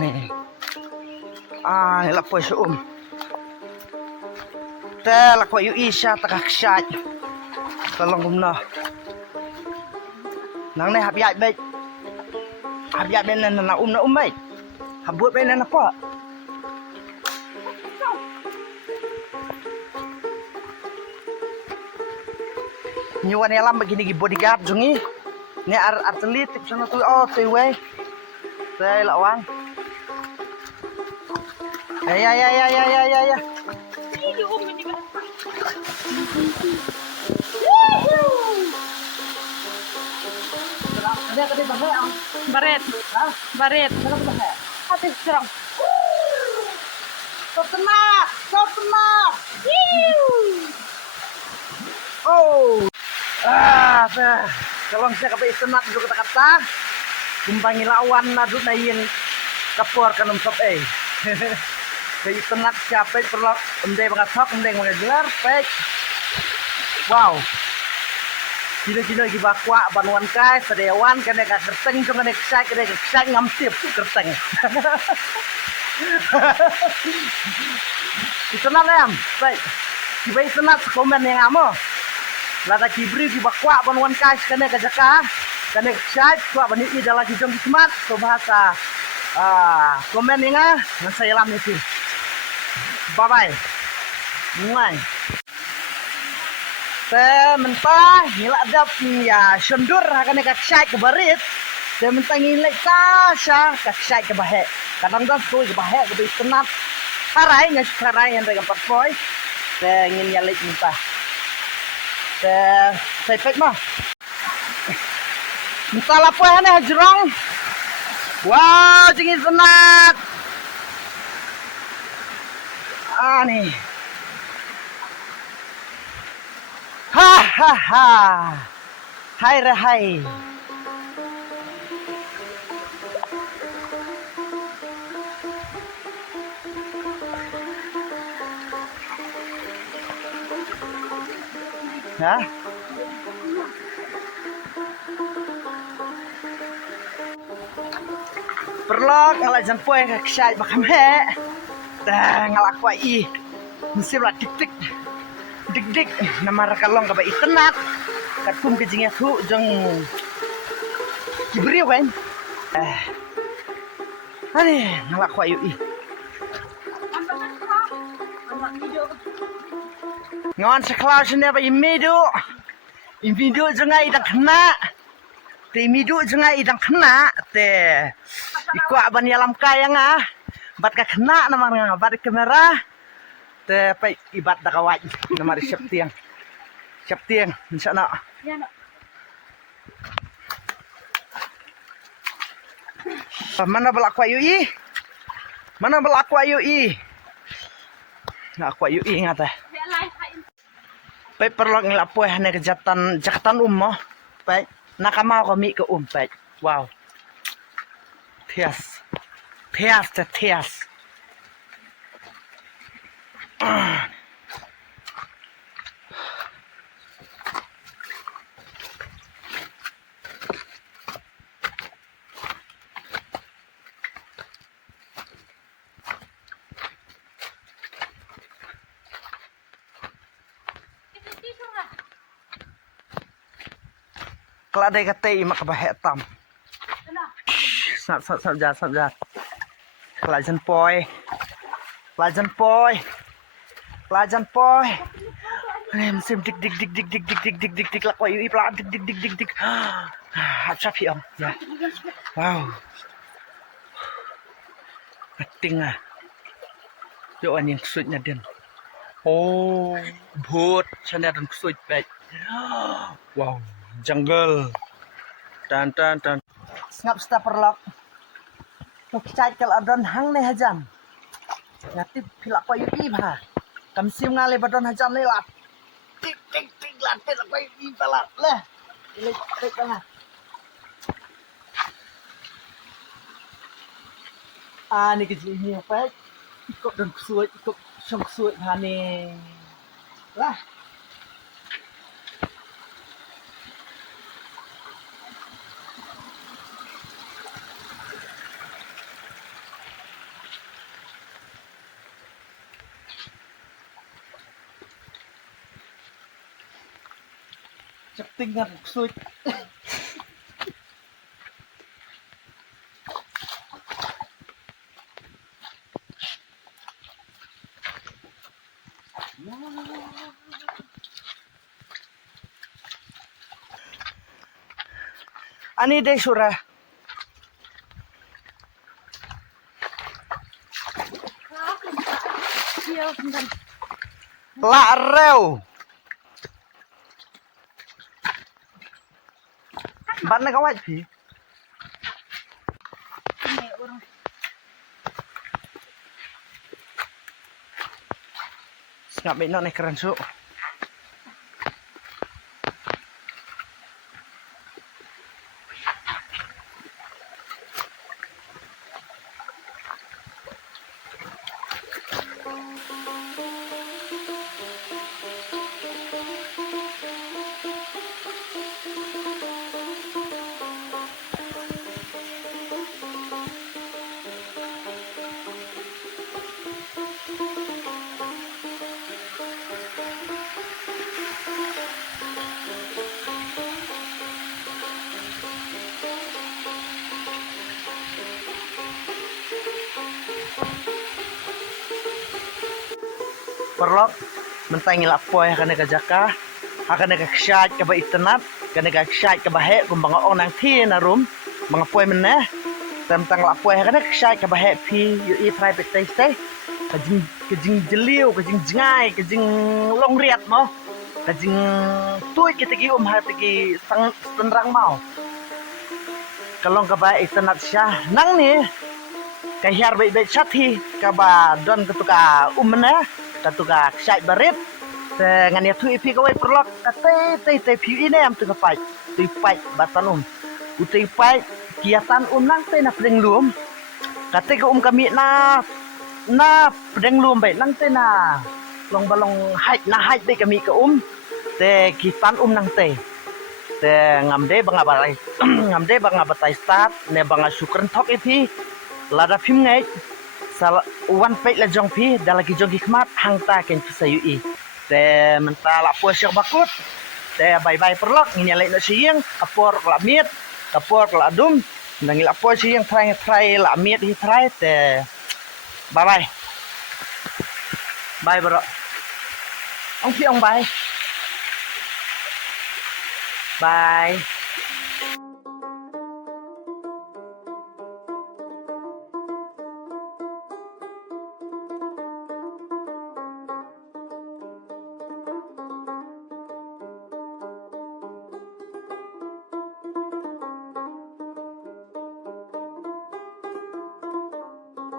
Nih. Ini lah pois Tel ko yu isya takak syat. Tolong gumna. Nang ne habiat baik. Habiat ben na na baik. Habut ben na apa? Nyuan elam begini bodyguard jungi. Ni atlet tip sana tu tu we. Saya lawan. Ya. Baret. Baret. Hati serang. Sok tenang. Oh. Kalau saya kapai senat juga kata-kata. Kumpangi lawan nadut na yin kapur kanum sop Kayak tenat siapa perlu endai mengatok endai mengajar pek. Wow. Cina lagi bakwa banuan kai sedewan kena ka kerteng cuma kena kesai ngamtip kerteng. Itu nam, baik. Kibai senat komen yang amo. Lada kibri di bakwa banuan kai kena kajaka kena kesai kuat bani i dalam hidung kismat so bahasa komen yang saya lam itu. Bye bye. Muai. Mentah ngilak dap ya sundur akan kaksai ke barit. Mentah ngilak kasha kaksai ke bahe. Kadang-kadang tuh ke bahe ke tenat. Harai ngas harai yang dengan parpoi. Ngin nyalik mentah. Saya pek mah. Mentah lapor hanya jerong. Wow, jengin tenat. Nih. Hai rahai. Hah? Perlok ngalak jampoy kaksai bakam he. Ngalak kuai. Mesti lah dik nama rakalong ka ba itenat katum ke jingya tu jeng kibri wen ngalak ko ayu ngawan sekelau sini ba imidu imidu jenga idang kena te imidu jenga idang kena te iku aban yalam kaya nga bat ka kena nama nga bat kamera Tapi ibat dah kawat nama siap tiang insya-Allah. Mana belak ayu i? Nak ayu i ngata. Pai perlu ngelapoy hane jakatan ummo. Pai nakama kami ke pai. Wow. Tias. Kalau ada kata imak bahaya tam. Sab jat. Pelajan poi. Mesim dik lah koi pelan dik. Hacap hiam ya. Wow. Keting Yo yang kusutnya den. Oh, bot sana dan kusut baik. Wow, jungle. Dan. Ngap sta perlok. Tuk cai kel adon hang ne hajan. Ngati pilak koi ba. Kamsim ngale badon hajan le lat. Tik lat te koi balat leh. Ini tik kana. Ni kejini apa? Ikut dan kusut, ikut song kusut hane. Lah. cetingan kusut. Ani deh surah. Iya, bentar. La reu. Bạn này có vậy phí. Ini orang. Nggak benar nih keren su. Perlok mentang ilak poy akan kajaka akan kakshat ka ba internet kan kakshat ka ba he kum bang on nang thi na room bang poy meneh tentang lak poy akan kakshat ka ba he pi yu i private stay kajing jeliu kajing jengai kajing long riat mo kajing tuй kita gi hati gi sang tenrang mau kalau ka ba internet syah nang ni kahyar baik-baik chathi ka ba don ketuka meneh katuga syai barit dengan ya tu ipi kawai perlok kate piu ini am tu pai batanum utai pai kiatan nang te na pedeng lum kate ko kami na pedeng lum bai nang te na long balong hai be kami ke te kitan nang te ngamde banga balai ngamde banga batai start ne banga syukran thok ipi lada phim ngai sal wan pek la jong pi dalagi jong hikmat hang ta ken sayu i te mentala po syok bakut te bye perlok ngini lai no siang apor la miet kapor la dum nang la po siang try la miet hi try te bye bro ông bye